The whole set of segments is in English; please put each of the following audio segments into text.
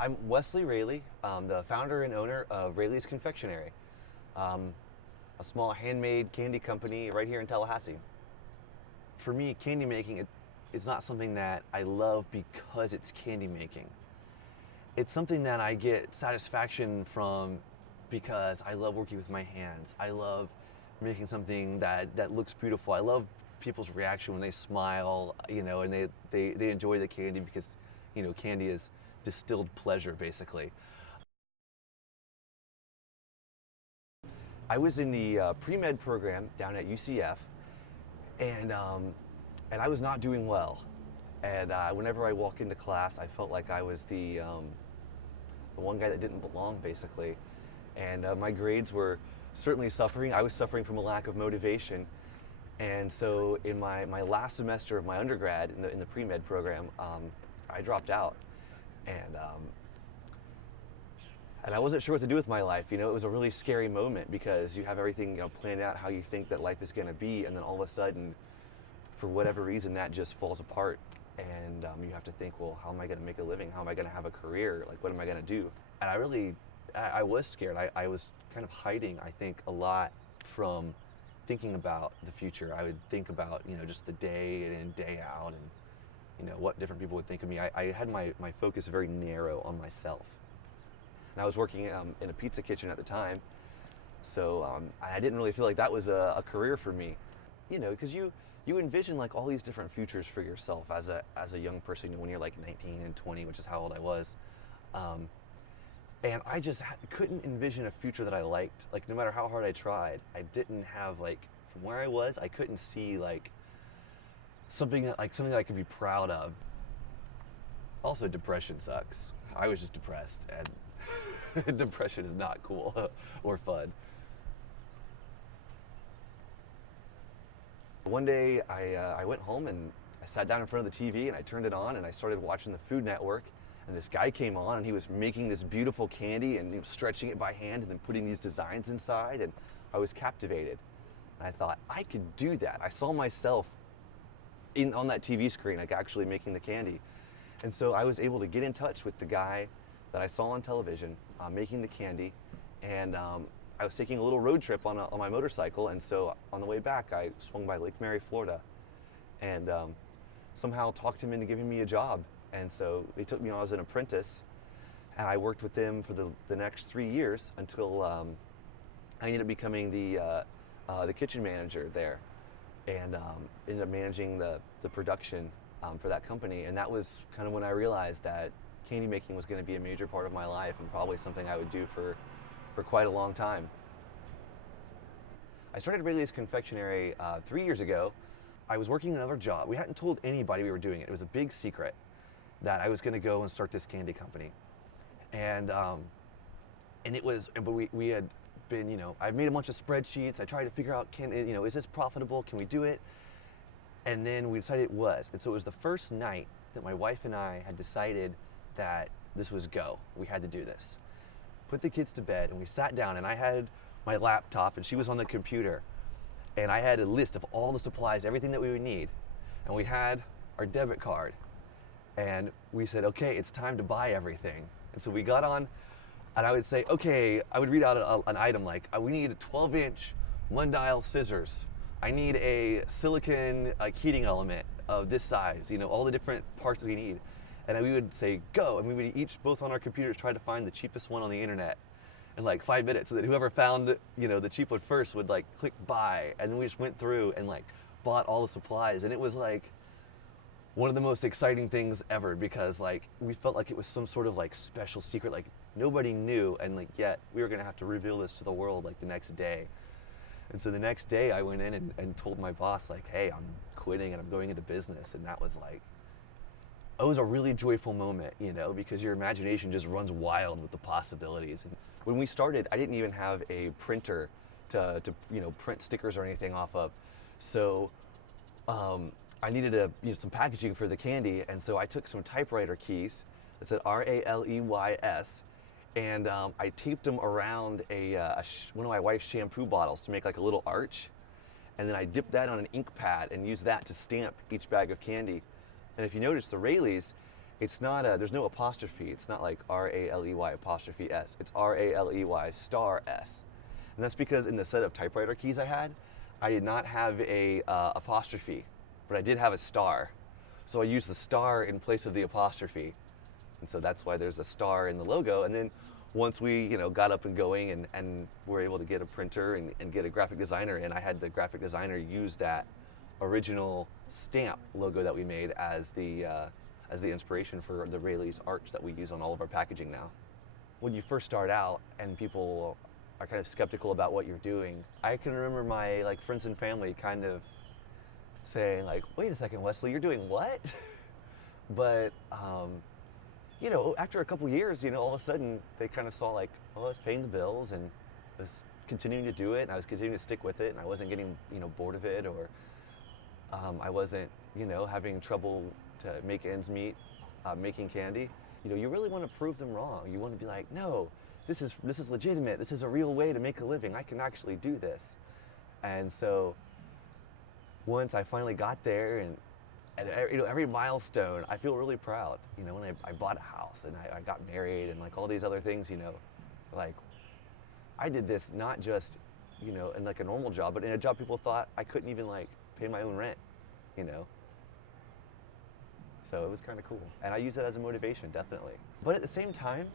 I'm Wesley Raley, the founder and owner of Raley's Confectionery, a small handmade candy company right here in Tallahassee. For me, candy making is not something that I love because it's candy making. It's something that I get satisfaction from because I love working with my hands. I love making something that looks beautiful. I love people's reaction when they smile, and they enjoy the candy because, candy is distilled pleasure, basically. I was in the pre-med program down at UCF, and I was not doing well. And whenever I walk into class, I felt like I was the one guy that didn't belong, basically. And my grades were certainly suffering. I was suffering from a lack of motivation. And so in my last semester of my undergrad in the pre-med program, I dropped out. And I wasn't sure what to do with my life. It was a really scary moment because you have everything planned out how you think that life is going to be, and then all of a sudden, for whatever reason, that just falls apart. And you have to think, well, how am I going to make a living? How am I going to have a career? Like, what am I going to do? And I was scared. I was kind of hiding, I think, a lot from thinking about the future. I would think about, just the day in and day out, and what different people would think of me. I had my focus very narrow on myself. And I was working in a pizza kitchen at the time, so I didn't really feel like that was a career for me. Because you envision like all these different futures for yourself as a young person when you're like 19 and 20, which is how old I was. And I just couldn't envision a future that I liked. Like, no matter how hard I tried, I didn't have, like, from where I was, I couldn't see like something that I could be proud of. Also, depression sucks. I was just depressed, and depression is not cool or fun. One day I went home and I sat down in front of the TV and I turned it on and I started watching the Food Network, and this guy came on and he was making this beautiful candy and he was stretching it by hand and then putting these designs inside, and I was captivated. And I thought, I could do that. I saw myself on that TV screen, like actually making the candy. And so I was able to get in touch with the guy that I saw on television making the candy, and I was taking a little road trip on my motorcycle, and so on the way back I swung by Lake Mary, Florida, and somehow talked him into giving me a job. And so they took me on as an apprentice, and I worked with them for the next 3 years until I ended up becoming the kitchen manager there, and ended up managing the production for that company. And that was kind of when I realized that candy making was going to be a major part of my life and probably something I would do for quite a long time. I started Raley's Confectionery 3 years ago. I was working another job. We hadn't told anybody we were doing it. It was a big secret that I was going to go and start this candy company. And but we had been, I made a bunch of spreadsheets. I tried to figure out, is this profitable? Can we do it? And then we decided it was. And so it was the first night that my wife and I had decided that this was go. We had to do this. Put the kids to bed, and we sat down, and I had my laptop and she was on the computer, and I had a list of all the supplies, everything that we would need, and we had our debit card, and we said, okay, it's time to buy everything. And so we got on, and I would say, okay, I would read out an item like, we need a 12-inch Mundial scissors, I need a silicon heating element of this size, all the different parts we need. And we would say, go, and we would each, both on our computers, try to find the cheapest one on the internet in like 5 minutes, so that whoever found the cheap one first would like click buy, and then we just went through and like bought all the supplies. And it was like one of the most exciting things ever, because like we felt like it was some sort of like special secret, like nobody knew, and like yet we were gonna have to reveal this to the world like the next day. And so the next day I went in and told my boss, like, hey, I'm quitting and I'm going into business. And that was like, it was a really joyful moment, because your imagination just runs wild with the possibilities. And when we started, I didn't even have a printer to print stickers or anything off of. So I needed some packaging for the candy, and so I took some typewriter keys that said R-A-L-E-Y-S, and I taped them around one of my wife's shampoo bottles to make like a little arch, and then I dipped that on an ink pad and used that to stamp each bag of candy. And if you notice, the Raley's It's not there's no apostrophe. It's not like R-A-L-E-Y apostrophe S. It's R-A-L-E-Y star S. And that's because in the set of typewriter keys I did not have a apostrophe, but I did have a star. So I used the star in place of the apostrophe. And so that's why there's a star in the logo. And then once we, got up and going and were able to get a printer and get a graphic designer in, I had the graphic designer use that original stamp logo that we made as the inspiration for the Rayleigh's arch that we use on all of our packaging now. When you first start out and people are kind of skeptical about what you're doing, I can remember my friends and family kind of saying wait a second, Wesley, you're doing what? But after a couple years, all of a sudden they kind of saw I was paying the bills and was continuing to do it, and I was continuing to stick with it, and I wasn't getting bored of it, or I wasn't having trouble to make ends meet making candy. You really want to prove them wrong. You want to be like, no, this is legitimate. This is a real way to make a living. I can actually do this. And so once I finally got there, and every milestone, I feel really proud. When I bought a house and I got married and all these other things, I did this not just, in a normal job, but in a job people thought I couldn't even pay my own rent, So it was kind of cool. And I use that as a motivation, definitely. But at the same time,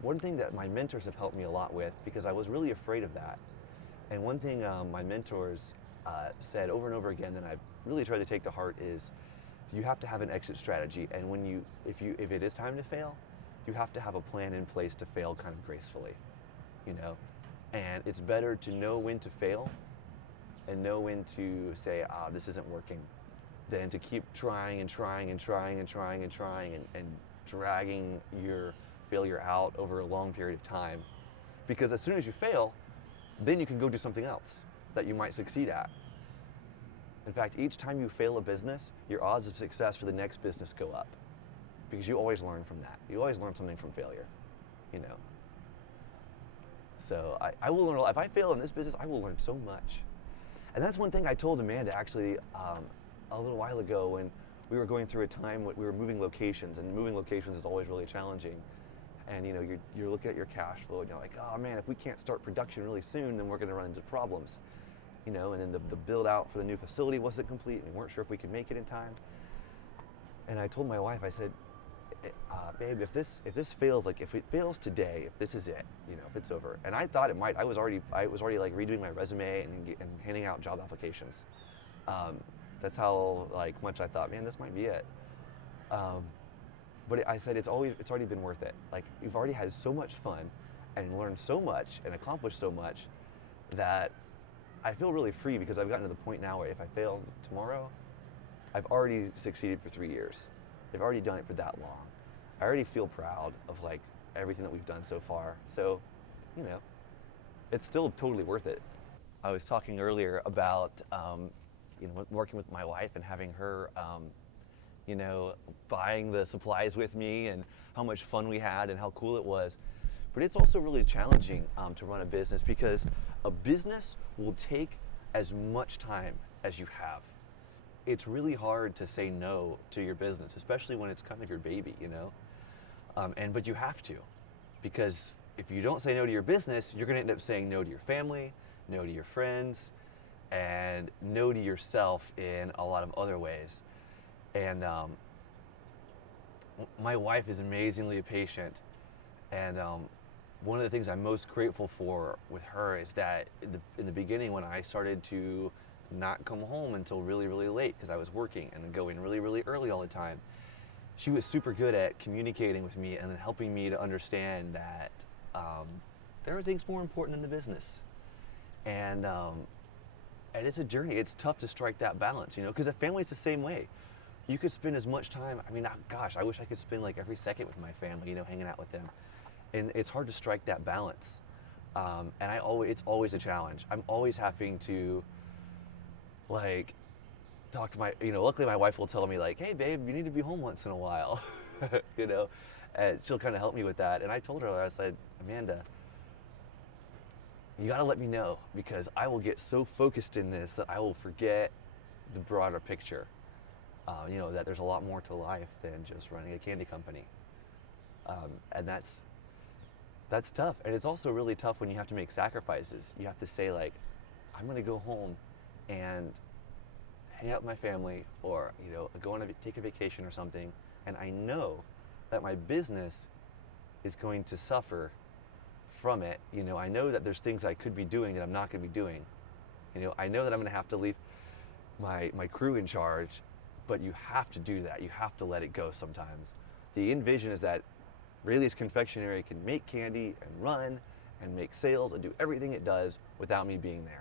one thing that my mentors have helped me a lot with, because I was really afraid of that. And one thing my mentors said over and over again that I've really tried to take to heart is you have to have an exit strategy, and if it is time to fail, you have to have a plan in place to fail kind of gracefully, And it's better to know when to fail and know when to say, this isn't working, than to keep trying and trying and trying and trying and trying and dragging your failure out over a long period of time. Because as soon as you fail, then you can go do something else that you might succeed at. In fact, each time you fail a business, your odds of success for the next business go up, because you always learn from that. You always learn something from failure, So I will learn a lot. If I fail in this business, I will learn so much. And that's one thing I told Amanda actually a little while ago when we were going through a time when we were moving locations, and moving locations is always really challenging. And you're looking at your cash flow and you're like, oh man, if we can't start production really soon, then we're going to run into problems. And then the build out for the new facility wasn't complete, and we weren't sure if we could make it in time. And I told my wife, I said, babe, if this fails, if it fails today, if this is it, if it's over. And I thought it might. I was already redoing my resume and handing out job applications. That's how much I thought, man, this might be it. But I said it's already been worth it. You've already had so much fun and learned so much and accomplished so much that I feel really free, because I've gotten to the point now where if I fail tomorrow, I've already succeeded for 3 years. I've already done it for that long. I already feel proud of everything that we've done so far. So, it's still totally worth it. I was talking earlier about, working with my wife and having her, buying the supplies with me, and how much fun we had and how cool it was. But it's also really challenging to run a business, because a business will take as much time as you have. It's really hard to say no to your business, especially when it's kind of your baby, but you have to, because if you don't say no to your business, you're going to end up saying no to your family, no to your friends, and no to yourself in a lot of other ways. And my wife is amazingly patient, and one of the things I'm most grateful for with her is that in the beginning, when I started to not come home until really, really late because I was working, and then go in really, really early all the time, she was super good at communicating with me and then helping me to understand that there are things more important in the business. And it's a journey. It's tough to strike that balance, because a family's the same way. You could spend as much time, I wish I could spend every second with my family, hanging out with them. And it's hard to strike that balance. And it's always a challenge. I'm always having to talk to luckily my wife will tell me hey babe, you need to be home once in a while, and she'll kind of help me with that. And I told her, I said, Amanda, you gotta let me know, because I will get so focused in this that I will forget the broader picture. You know, that there's a lot more to life than just running a candy company. And that's tough. And it's also really tough when you have to make sacrifices. You have to say, like, I'm going to go home and hang out with my family, or, you know, take a vacation or something, and I know that my business is going to suffer from it. You know, I know that there's things I could be doing that I'm not going to be doing. You know, I know that I'm going to have to leave my crew in charge, but you have to do that. You have to let it go sometimes. The end vision is that Rayleigh's Confectionery can make candy and run and make sales and do everything it does without me being there.